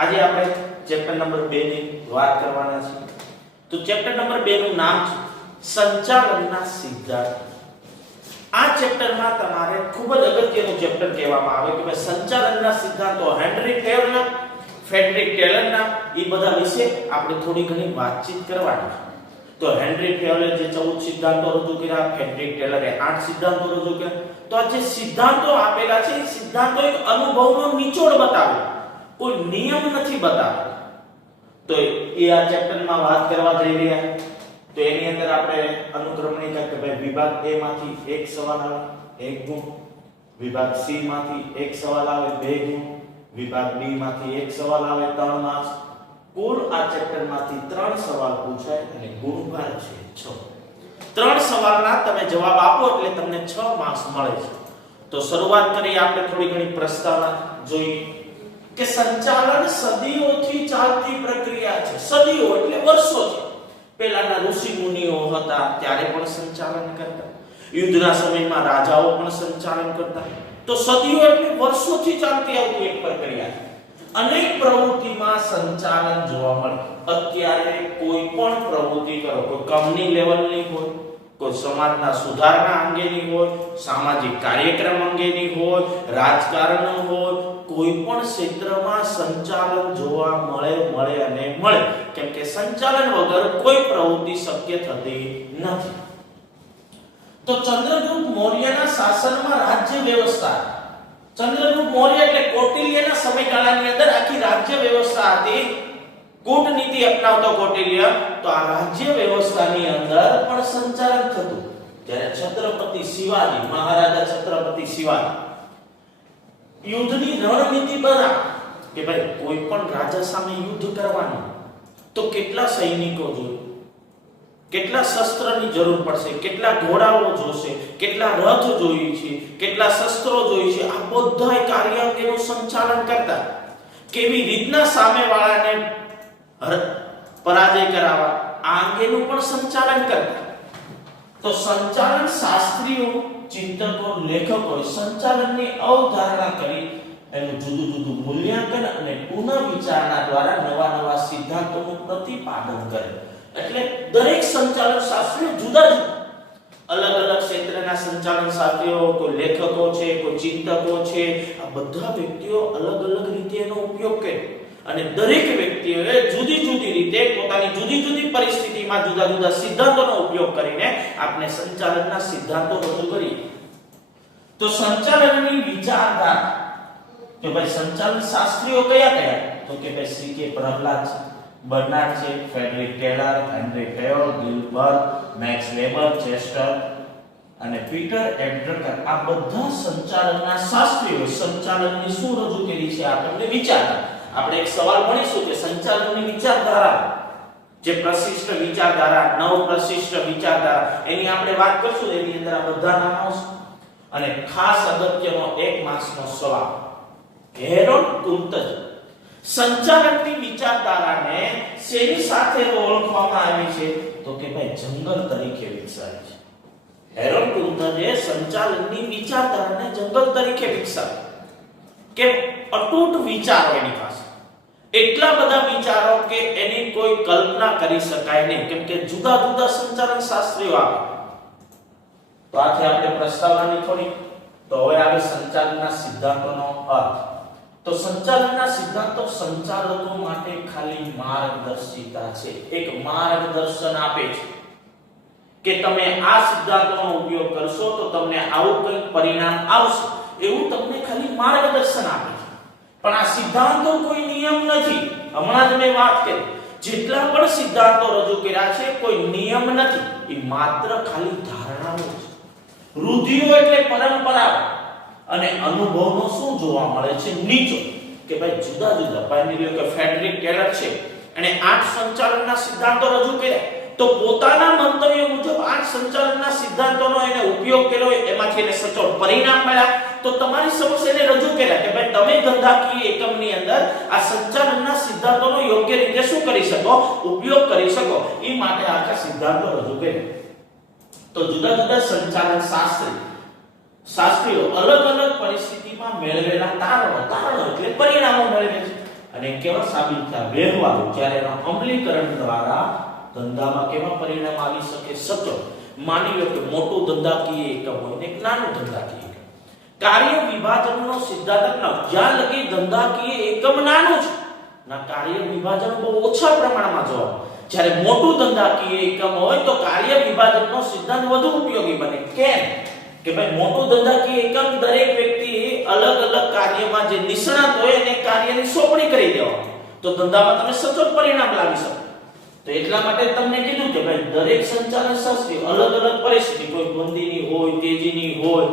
આજે આપણે chapter number 2 ની વાત કરવાના છે। તો ચેપ્ટર નંબર 2 નું નામ છે સંચાલનના સિદ્ધાંત। આ ચેપ્ટરમાં તમારે ખૂબ જ અગત્યનું ચેપ્ટર કહેવામાં આવે કે ભાઈ સંચાલનના સિદ્ધાંતો હેનરી ટેલર, ફ્રેડરિક ટેલરના એ બધા વિશે આપણે થોડી ઘણી વાતચીત કરવાની છે। તો હેનરી ટેલરે જે 14 સિદ્ધાંતો રજૂ કર્યા, ફ્રેડરિક ટેલરે 8 સિદ્ધાંતો રજૂ કર્યા। તો આ જે સિદ્ધાંતો આપેલા છે એ સિદ્ધાંતો એક અનુભવનો નિચોડ બતાવે, કોઈ નિયમ નથી બતાવે। તો એ આ ચેપ્ટરમાં વાત કરવા જઈ રહ્યા। તો એની અંદર આપણે અનુક્રમણિકા કે ભાઈ વિભાગ A માંથી એક સવાલ આવે 1 ગુણ, વિભાગ C માંથી એક સવાલ આવે 2 ગુણ, વિભાગ B માંથી એક સવાલ આવે 3 માર્ક્સ। કુલ આ ચેપ્ટરમાંથી 3 સવાલ પૂછાય અને ગુણભાર છે 6। 3 સવાલના તમે જવાબ આપો એટલે તમને 6 માર્ક્સ મળે છે। તો શરૂઆત કરી આપણે થોડી ઘણી પ્રસ્તાવના જોઈએ કે સંચાલન સદીઓથી ચાલતી પ્રક્રિયા છે। સદીઓ એટલે વર્ષો છે। પહેલાના ઋષિ મુનિઓ હતા ત્યારે પણ સંચાલન કરતા, યુદ્ધના સમયમાં રાજાઓ પણ સંચાલન કરતા। તો સદીઓ એટલે વર્ષોથી ચાલતી આવતી એક પ્રક્રિયા છે। અનેક પ્રવૃત્તિમાં સંચાલન જોવા મળે। અત્યારે કોઈ પણ પ્રવૃત્તિ કરો, કોઈ કંપની લેવલની હોય, કોઈ સમાજના સુધારણા અંગેની હોય, સામાજિક કાર્યક્રમ અંગેની હોય, રાજકારણ હોય, કોઈ પણ ક્ષેત્રમાં સંચાલન જોવા મળે અને મળે, કેમ કે સંચાલન વગર કોઈ પ્રવૃત્તિ શક્ય થતી નથી। તો ચંદ્રગુપ્ત મૌર્યના શાસનમાં રાજ્ય વ્યવસ્થા, ચંદ્રગુપ્ત મૌર્ય એટલે કૌટિલ્યના સમયગાળાની અંદર આખી રાજ્ય વ્યવસ્થા હતી। કૂટનીતિ અપનાવતો કૌટિલ્ય, તો આ રાજ્ય વ્યવસ્થાની અંદર પણ સંચાલન થતું। જ્યારે છત્રપતિ શિવાજી, મહારાજા છત્રપતિ શિવાજી યુદ્ધની રણનીતિ બનાવ કે ભાઈ કોઈ પણ રાજા સામે યુદ્ધ કરવાનું તો કેટલા સૈનિકો જોઈએ, કેટલા શસ્ત્રની જરૂર પડશે, કેટલા ઘોડાઓ જોશે, કેટલા રથ જોઈએ છે, કેટલા શસ્ત્રો જોઈએ છે, આ બધા કાર્ય અંગેનું સંચાલન કરતા। કેવી રીતના સામેવાળાને પરાજય કરાવવા આ અંગેનું પણ સંચાલન કરતા। તો સંચાલન શાસ્ત્રીઓ, ચિંતકો, લેખકોએ સંચાલનની અવધારણા કરી એનું જુદું જુદું મૂલ્યાંકન અને પુનઃવિચારણા દ્વારા નવા નવા સિદ્ધાંતોનું પ્રતિપાદન કરે। એટલે દરેક સંચાલન શાસ્ત્રીઓ જુદા જુદા અલગ અલગ ક્ષેત્રના સંચાલન શાસ્ત્રીઓ, કોઈ લેખકો છે, કોઈ ચિંતકો છે, આ બધા વ્યક્તિઓ અલગ અલગ રીતે એનો ઉપયોગ કરે અને દરેક વ્યક્તિઓએ જુદી જુદી રીતે પોતાની જુદી જુદી પરિસ્થિતિમાં જુદા જુદા સિદ્ધાંતોનો ઉપયોગ કરીને આપણે સંચાલનના સિદ્ધાંતો રજૂ કરીએ। તો સંચાલનની વિચારધારા કે ભાઈ સંચાલન શાસ્ત્રીઓ કયા કયા, તો કે ભાઈ સી.કે. પ્રહલાદ છે, બર્નાર્ડ છે, Frederick Taylor, Henry Taylor, Gilbert, Max Weber, Chester અને પીટર એડ્રકર, આ બધા સંચાલનના શાસ્ત્રીઓ સંચાલનની શું રજૂ કરી છે આપણને વિચારતા। આપણે એક સવાલ ભણીશું કે સંચાલનની વિચારધારા, જે પ્રશિષ્ટ વિચારધારા, નવ પ્રશિષ્ટ વિચારધારા, એની આપણે વાત કરશું। એની અંદર આ બધા નામ આવશે અને ખાસ અગત્યનો 1 માર્ક્સનો સવાલ, હેરોલ્ડ કુંતજ સંચાલનની વિચારધારાને શેની સાથે ઓળખવામાં આવી છે, તો કે ભાઈ જંગલ તરીકે વિકસાવી છે। હેરોલ્ડ કુંતજે સંચાલનની વિચારધારાને જંગલ તરીકે વિકસાવી। કે અતૂટ વિચારો એની પાસે, એટલા બધા વિચારો કે એની કોઈ કલ્પના કરી શકાય નહીં, કેમ કે જુદા જુદા સંચાલન શાસ્ત્રીઓ આવે। તો આથી આપણે પ્રસ્તાવનાની થોડી, તો હવે આવે સંચાલનના સિદ્ધાંતોનો અર્થ। તો સંચાલનના સિદ્ધાંતો સંચાલકો માટે ખાલી માર્ગદર્શિકા છે, એક માર્ગદર્શન આપે છે કે તમે આ સિદ્ધાંતોનો ઉપયોગ કરશો તો તમને આવું કંઈક પરિણામ આવશે, એવું તમને ખાલી માર્ગદર્શન આપે છે। પણ આ સિદ્ધાંતો કોઈ નિયમ નથી। હમણાં જ મેં વાત કરી, જેટલા પણ સિદ્ધાંતો રજૂ કર્યા છે કોઈ નિયમ નથી, એ માત્ર ખાલી ધારણાઓ છે। રૂઢિઓ એટલે પરંપરા અને અનુભવનો શું જોવા મળે છે નીચો, કે ભાઈ જુદા જુદા માની લો કે ફ્રેડરિક ટેલર છે, એને 8 સંચાલનના સિદ્ધાંતો રજૂ કર્યા, તો પોતાના મંતવ્ય મુજબ 8 સંચાલનના સિદ્ધાંતોનો એને ઉપયોગ કર્યો, એમાંથી એને સચોટ પરિણામ મળ્યા। તો તમારી સમક્ષ એને રજૂ કર્યા કે ભાઈ તમે ધંધાકીય એકમની અંદર આ સંચાલનના સિદ્ધાંતોનો યોગ્ય રીતે શું કરી શકો, ઉપયોગ કરી શકો, એ માટે આખા સિદ્ધાંતો રજૂ કર્યા। તો જુદા જુદા સંચાલન શાસ્ત્રીઓ અલગ અલગ પરિસ્થિતિમાં મેળવેલા તારણો એટલે પરિણામો મેળવે છે। અને કેવા સાબિત થયા? વ્યવહારુ. જ્યારે એના અમલીકરણ દ્વારા ધંધામાં કેવા પરિણામ આવી શકે? સચોટ. માની લો કે મોટું ધંધાકીય એકમ હોય ને એક નાનું ધંધાકીય એકમ. કાર્ય વિભાજનનો સિદ્ધાંત જ્યાં લગી ધંધાકીય એકમ નાનું છે ના કાર્ય વિભાજન બહુ ઓછા પ્રમાણમાં જોવા. જ્યારે મોટું ધંધાકીય એકમ હોય તો કાર્ય વિભાજનનો સિદ્ધાંત વધુ ઉપયોગી બને. કેમ? કે ભાઈ મોટું ધંધાકીય એકમ દરેક વ્યક્તિ અલગ અલગ કાર્યમાં જે નિષ્ણાત હોય એને કાર્યની સોંપણી કરી દેવા, તો ધંધામાં તમે સચોટ પરિણામ લાવી શકો. તો એટલા માટે તમને કીધું કે ભાઈ દરેક સંચાલન શાસ્ત્રી અલગ અલગ પરિસ્થિતિ, કોઈ મંદીની હોય, તેજીની હોય,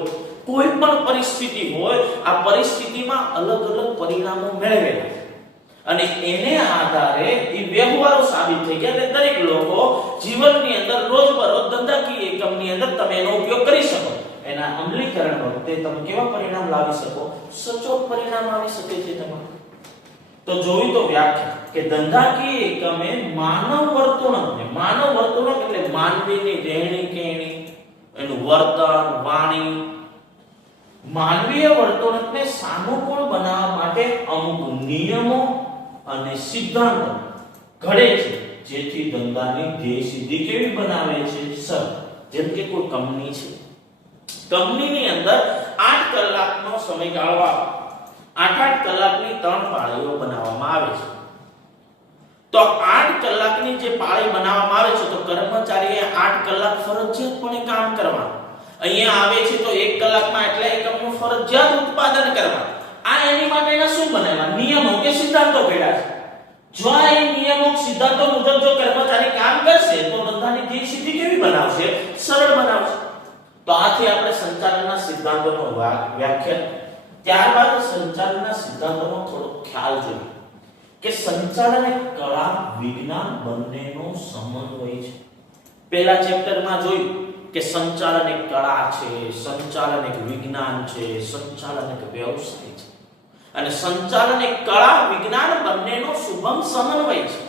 કોઈ પણ પરિસ્થિતિ હોય, આ પરિસ્થિતિમાં અલગ અલગ પરિણામો મેળવેલા અને એને આધારે એ વ્યવહારો સાબિત થઈ ગયા. એટલે દરેક લોકો જીવનની અંદર રોજબરોજ ધંધાકીય એકમની અંદર તમે એનો ઉપયોગ કરી શકો. એના અમલીકરણ વખતે તમે કેવા પરિણામ લાવી શકો? સચોટ પરિણામ આવી શકે છે તમારે. તો જોયું તો વ્યાખ્યા કે ધંધાકીય એકમે માનવ વર્તણૂક એટલે માનવીની રહેણી કહેણી, એનું વર્તન, વાણી, માનવીય વર્તણૂકને સાનુકૂળ બનાવવા માટે અમુક નિયમો અને સિદ્ધાંતો ઘડે છે, જેથી ધંધાની ધ્યેય સિદ્ધિ કેવી બનાવે છે? સરળ. જેમ કે કોઈ કંપની છે, કંપનીની અંદર 8 કલાકનો સમયગાળો આવે, 8 કલાકની 3 પાળીઓ બનાવવામાં આવે છે. તો 8 કલાકની જે પાળી બનાવવામાં આવે છે તો કર્મચારીએ 8 કલાક ફરજિયાતપણે કામ કરવાનું. અહીંયા આવે છે તો 1 કલાકમાં એટલા એકમનું ફરજિયાત ઉત્પાદન કરવાનું. આ એની માટેના શું બનાવ્યા? નિયમો કે સિદ્ધાંતો ઘડ્યા છે. જો આ નિયમો સિદ્ધાંતો મુજબ જો કર્મચારી કામ કરશે તો ધંધાની ધ્યેય સિદ્ધિ કેવી બનાવશે? સરળ બનાવશે. તો આથી આપણે સંચાલનના સિદ્ધાંતોનો વ્યાખ્યાન, ત્યારબાદ સંચાલનના સિદ્ધાંતોનો થોડો ખ્યાલ જોઈએ કે સંચાલન એ કળા વિજ્ઞાન બંનેનો સમન્વય છે. પહેલા ચેપ્ટરમાં જોયું કે સંચાલન એક કળા છે, સંચાલન એક વિજ્ઞાન છે, સંચાલન એક વ્યવસાય છે અને સંચાલન એક કળા વિજ્ઞાન બંનેનો શુભમ સમન્વય છે.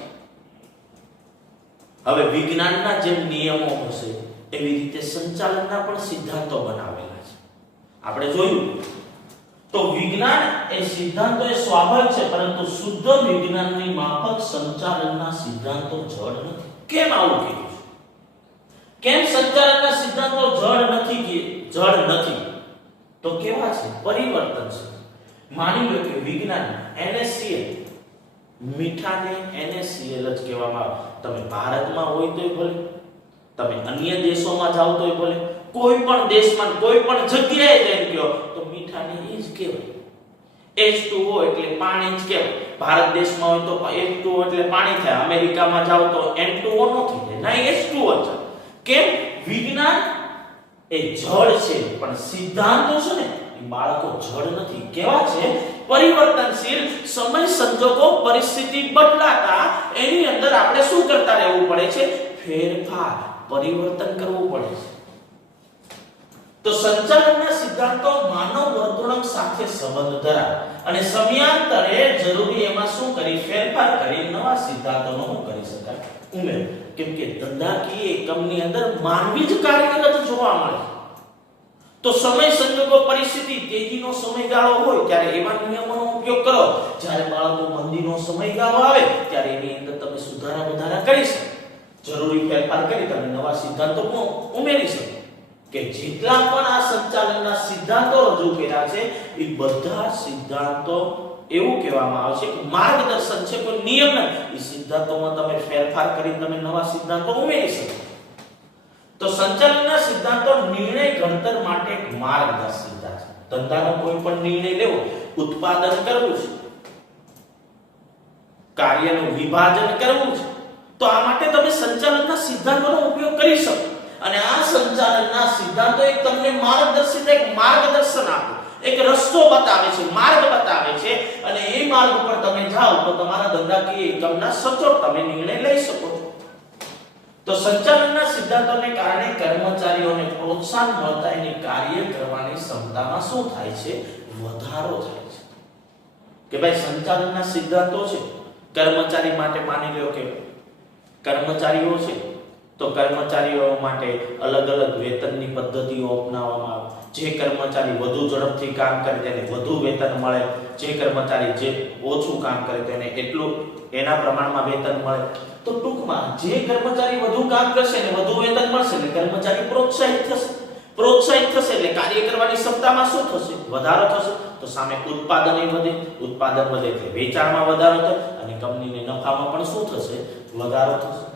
હવે વિજ્ઞાનના જેમ નિયમો હશે એવી રીતે સંચાલનના પણ સિદ્ધાંતો બનાવેલા છે. આપણે જોયું તો વિજ્ઞાન એ સિદ્ધાંતો એ સ્વાભાવિક છે, પરંતુ શુદ્ધ વિજ્ઞાનની માફક સંચાલનના સિદ્ધાંતો જડ નથી. કેમ આવું કીધું? કેમ સંચાલનના સિદ્ધાંતો જડ નથી? તો કેવા છે? પરિવર્તન છે. માની લો કે વિજ્ઞાન NaCl, મીઠાને NaCl જ કહેવામાં આવે. તમે ભારતમાં હોય તોય ભલે, તમે અન્ય દેશોમાં જાવ તોય ભલે, કોઈ પણ દેશમાં કોઈ પણ જગ્યાએ જઈને કહો તો મીઠાને એ જ કહેવાય. H2O એટલે પાણી જ કહેવાય. ભારત દેશમાં હોય તો H2O એટલે પાણી થાય, અમેરિકામાં જાવ તો N2O નો થઈ જાય, ના H2O જ. કેમ? વિજ્ઞાન એ જળ છે, પણ સિદ્ધાંતો છે ને એ બાળકો જળ નથી. કેવા છે? પરિવર્તનશીલ. સમય સંજોગો પરિસ્થિતિ બદલાતા એની અંદર આપણે શું કરતા રહેવું પડે છે? ફેરફાર, પરિવર્તન કરવું પડે છે. તો સંચાલનના સિદ્ધાંતો માનવ વર્તણૂક સાથે સંબંધ ધરાવે અને સમયાંતરે જરૂરી એમાં શું કરી? ફેરફાર કરી નવા સિદ્ધાંતોનો કરી શકાય ઉમેર. કેમ કે ધંધાકીય એકમની અંદર માનવી જ કાર્યરત જોવા મળે. તો સમય સંજોગો પરિસ્થિતિ, તેજીનો સમયગાળો હોય ત્યારે એવા નિયમોનો ઉપયોગ કરો. જ્યારે બાળકો મંદીનો સમયગાળો આવે ત્યારે એની અંદર તમે સુધારા વધારા કરી શકો, જરૂરી ફેરફાર કરી તમે નવા સિદ્ધાંતો ઉમેરી શકો. કે જેટલા પણ આ સંચાલનના સિદ્ધાંતો રજૂ કર્યા છે એ બધા સિદ્ધાંતો એવું કહેવામાં આવે છે કે માર્ગદર્શન છે, કોઈ નિયમ નથી. એ સિદ્ધાંતોમાં તમે ફેરફાર કરી તમે નવા સિદ્ધાંતો ઉમેરી શકો. તો સંચાલનના સિદ્ધાંતો નિર્ણય ઘડતર માટે એક માર્ગદર્શિકા છે. ધંધાનો કોઈ પણ નિર્ણય લેવો, ઉત્પાદન કરવું છે, કાર્યનું વિભાજન કરવું છે, તો આ માટે તમે સંચાલનના સિદ્ધાંતોનો ઉપયોગ કરી શકો. અને આ સંચાલનના સિદ્ધાંતો એક તમને માર્ગદર્શિત, એક માર્ગદર્શન આપે, એક રસ્તો બતાવે છે, માર્ગ બતાવે છે અને એ માર્ગ ઉપર તમે જાઓ તો તમારા ધંધાકીય એકમના સચોટ તમે નિર્ણય લઈ શકો. તો સંચાલનના સિદ્ધાંતોને કારણે કર્મચારીઓને પ્રોત્સાહન મળતા એની કાર્ય કરવાની ક્ષમતામાં શું થાય છે? વધારો થાય છે. કે ભાઈ સંચાલનના સિદ્ધાંતો છે કર્મચારી માટે, માની લો કે કર્મચારીઓ છે તો કર્મચારીઓ માટે અલગ અલગ વેતનની પદ્ધતિઓ અપનાવવામાં આવે. જે કર્મચારી વધુ ઝડપથી કામ કરે તેને વધુ વેતન મળે, જે કર્મચારી જે ઓછું કામ કરે તેને એટલું એના પ્રમાણમાં વેતન મળે. તો ટૂંકમાં જે કર્મચારી વધુ કામ કરશે ને વધુ વેતન મળશે એટલે કર્મચારી પ્રોત્સાહિત થશે. પ્રોત્સાહિત થશે એટલે કાર્ય કરવાની ક્ષમતામાં શું થશે? વધારો થશે. તો સામે ઉત્પાદન વધે, ઉત્પાદન વધે એટલે વેચાણમાં વધારો થાય અને કંપનીને નફામાં પણ શું થશે? વધારો થશે.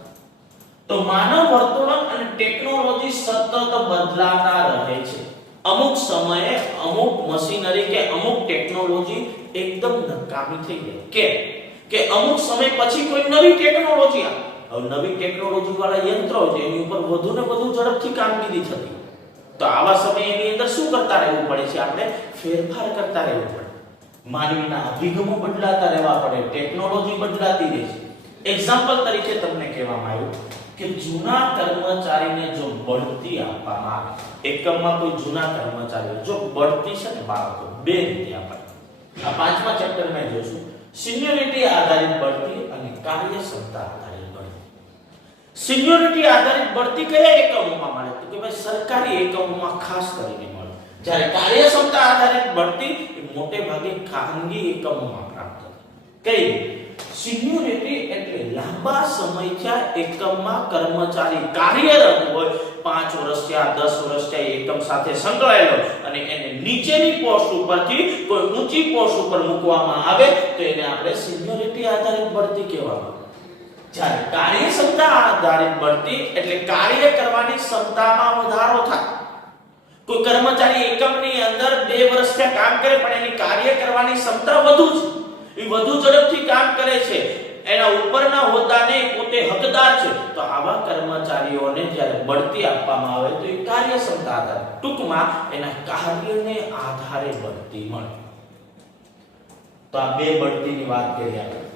તો માનવ વર્તણૂક અને ટેકનોલોજી સતત બદલાતા રહે છે. અમુક સમયે અમુક મશીનરી કે અમુક ટેકનોલોજી એકદમ નકામી થઈ જાય કે અમુક સમય પછી કોઈ નવી ટેકનોલોજી આવે. હવે નવી ટેકનોલોજી વાળા યંત્રો છે એની ઉપર વધુ ને વધુ ઝડપથી કામગીરી થતી. તો આવા સમયે એની અંદર શું કરતા રહેવું પડે છે? આપણે ફેરફાર કરતા રહેવું પડે. માનવીના અભિગમો બદલાતા રહેવા પડે, ટેકનોલોજી બદલાતી રહે છે. એક્ઝામ્પલ તરીકે તમને કહેવામાં આવ્યું કે જૂના કર્મચારીને જો બઢતી આપવામાં આવે, એકમમાં કોઈ જૂના કર્મચારી જો બઢતી છે ને બાળકો બે રીતે અપાય. આ પાંચમા ચેપ્ટરમાં જોશું સિનિયોરિટી આધારિત બઢતી અને કાર્યક્ષમતા આધારિત બઢતી. સિનિયોરિટી આધારિત બઢતી કયા એકમોમાં મળે? તો કે ભાઈ સરકારી એકમોમાં ખાસ કરીને મળે. જ્યારે કાર્યક્ષમતા આધારિત બઢતી મોટે ભાગે ખાનગી એકમોમાં પ્રાપ્ત થાય. કઈ સિનિયોરિટી એટલે લાંબા સમયથી એકમમાં કર્મચારી કાર્યરત હોય, 5 વર્ષ થયા, 10 વર્ષ થયા એકમ સાથે સંકળાયેલો અને એને નીચેની પોસ્ટ ઉપરથી કોઈ ઊંચી પોસ્ટ ઉપર મૂકવામાં આવે તો એને આપણે સિનિયોરિટી આધારિત બઢતી કહેવામાં આવે. જ્યારે કાર્યક્ષમતા આધારિત બઢતી એટલે કાર્ય કરવાની ક્ષમતામાં વધારો થાય. કોઈ કર્મચારી એકમની અંદર 2 વર્ષ થી કામ કરે પણ એની કાર્ય કરવાની ક્ષમતા વધુ છે, એ વધુ ઝડપથી કામ કરે છે, એના ઉપરના હોદ્દાને પોતે હકદાર છે, તો આવા કર્મચારીઓને જ્યારે બઢતી આપવામાં આવે તો એ કાર્યક્ષમતા આધારે, ટૂંકમાં એના કાર્યને આધારે બઢતી મળે. તો આ બે બઢતીની વાત કરી આપણે.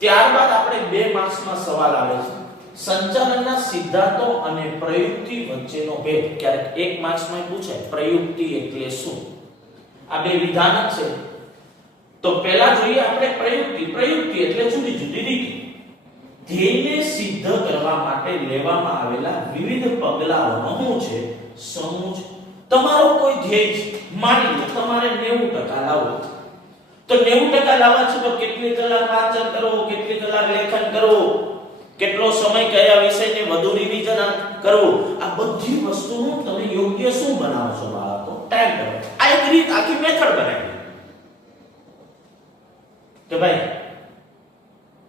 ત્યારબાદ આપણે 2 માર્ક્સમાં સવાલ આવે છે સંચાલનના સિદ્ધાંતો અને પ્રયુક્તિ વચ્ચેનો ભેદ. ક્યારેક 1 માર્ક્સમાં પૂછાય પ્રયુક્તિ એટલે શું? આ બે વિધાનક છે. તો પહેલા જોઈએ આપણે પ્રયુક્તિ. પ્રયુક્તિ એટલે જુદી જુદી રીત. ધ્યેયને સિદ્ધ કરવા માટે લેવામાં આવેલા વિવિધ પગલાઓનો શું છે? સમૂહ છે. તમારો કોઈ ધ્યેય છે, માની લો તમારે 90% લાવવો, તો 90% લાવવા છે તો કેટલી કલાક વાંચન કરવો, કેટલી કલાક લેખન કરવું, કેટલો સમય કયા વિષયને વધુ રિવિઝન કરવું, આ બધી વસ્તુનું તમે યોગ્ય શું બનાવો છો બાળકો? Time table. આ એક રીત, આખી મેથડ બનાવી કે ભાઈ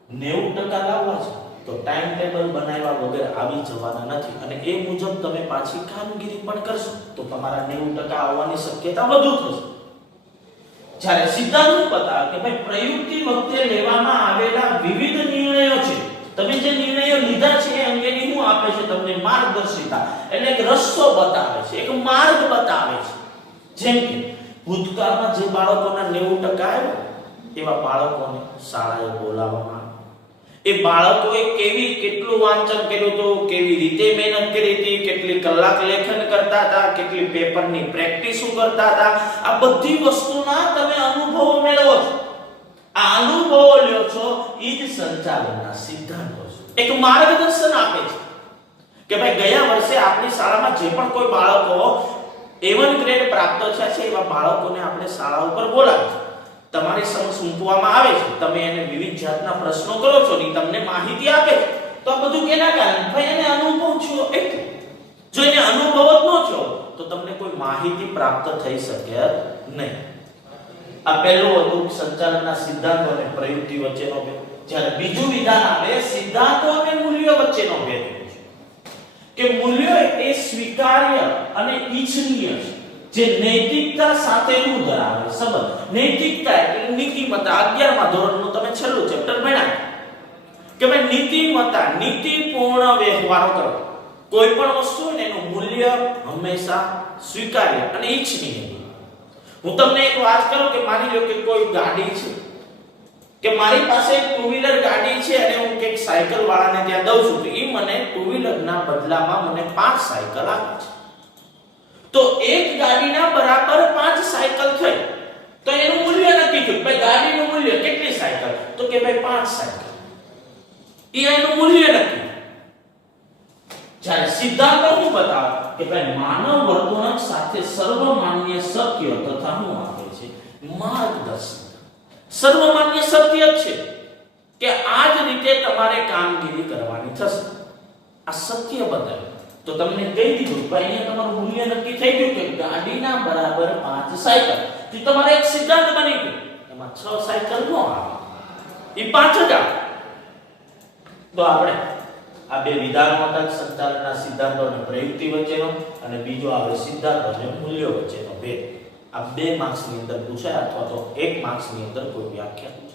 90% લાવવા છે તો ટાઈમ ટેબલ બનાવ્યા વગર આવી જવાના નથી અને એ મુજબ તમે પાછી કામગીરી પણ કરશો તો તમારા 90% આવવાની શક્યતા વધુ થશે. જ્યારે સિદ્ધાંત બતાવે કે ભાઈ પ્રયુક્તિ વખતે લેવામાં આવેલા વિવિધ નિર્ણયો છે, તમે જે નિર્ણયો લીધા છે એ અંગેની શું આપે છે? તમને માર્ગદર્શિકા એટલે એક રસ્તો બતાવે છે, એક માર્ગ બતાવે છે. જેમ કે ભૂતકાળમાં જે બાળકોના 90% આવ્યા એવા બાળકોને શાળાએ બોલાવવામાં આવે. એ બાળકોએ કેટલું વાંચન કર્યું હતું, કેવી રીતે મહેનત કરી હતી, કેટલી કલાક લેખન કરતા હતા, કેટલી પેપરની પ્રેક્ટિસ કરતા હતા, આ બધી વસ્તુના તમે અનુભવો મેળવો છો. આ અનુભવો લ્યો છો એ જ સંચાલનના સિદ્ધાંતો છે. એક માર્ગદર્શન આપે છે કે ભાઈ ગયા વર્ષે આપણી શાળામાં જે પણ કોઈ બાળકો A1 ગ્રેડ પ્રાપ્ત થયા છે એવા બાળકોને આપણે શાળા ઉપર બોલાવીએ, તમારી સમક્ષ મૂકવામાં આવે છે, તમે એને વિવિધ જાતના પ્રશ્નો કરો છો ને તમને માહિતી આપે છે. તો આ બધું કેના કારણે? ભાઈ એને અનુભવ છો એટલે. જો એને અનુભવ જ ન છો તો તમને કોઈ માહિતી પ્રાપ્ત થઈ શકે નહીં. આ પહેલું હતું સંચાલનના સિદ્ધાંતો અને પ્રયુક્તિ વચ્ચેનો ભેદ. જ્યારે બીજું વિધાન આવે સિદ્ધાંતો અને મૂલ્યો વચ્ચેનો ભેદ કે મૂલ્યો એ સ્વીકાર્ય અને ઈચ્છનીય છે જે નૈતિકતા સાથેનું ધરાવે સંબંધ. નૈતિકતા એટલે નીતિમત્તા. 11મા ધોરણનું તમે છેલ્લું ચેપ્ટર ભણ્યા કે ભાઈ નીતિમત્તા, નીતિપૂર્ણ વ્યવહારો કરો. કોઈ પણ વસ્તુ ને એનું મૂલ્ય હંમેશા સ્વીકાર્ય અને ઈચ્છનીય. હું તમને એક વાત કરું કે માની લો કે કોઈ ગાડી છે કે મારી પાસે ટુ વ્હીલર ગાડી છે અને હું એક સાયકલ વાળાને ત્યાં દઉં છું તો એ મને ટુ વ્હીલરના બદલામાં મને 5 સાયકલ આપે છે. તો એક ગાડીના બરાબર 5 સાયકલ થઈ તો એનું મૂલ્ય નક્કી થયું. ભાઈ ગાડીનું મૂલ્ય કેટલી સાયકલ? તો કે ભાઈ 5 સાયકલ. એ એનું મૂલ્ય નક્કી. જ્યારે સિદ્ધાંતો શું બતાવે કે ભાઈ માનવ વર્તણૂક સાથે સર્વમાન્ય સત્ય તથા શું આપે છે માર્ગદર્શન. સર્વમાન્ય સત્ય છે કે આ જ રીતે તમારે કામગીરી કરવાની થશે. આ સત્ય બતાવે તો તમને કહી દીધું ભાઈ અહીંયા તમારું મૂલ્ય નક્કી થઈ ગયું કે ગાડીના બરાબર 5 સાયકલ. તો તમારે એક સિદ્ધાંત બની ગયો. એમાં 6 સાયકલ નો આવે એ 5 જ આવે. તો આપણે આ બે વિધાનો હતા, સંચાલનના સિદ્ધાંતો અને પ્રયુક્તિ વચ્ચેનો, અને બીજો આવે સિદ્ધાંતો અને મૂલ્યો વચ્ચેનો ભેદ. આ 2 માર્ક્સની અંદર પૂછાય અથવા તો 1 માર્ક્સની અંદર કોઈ વ્યાખ્યા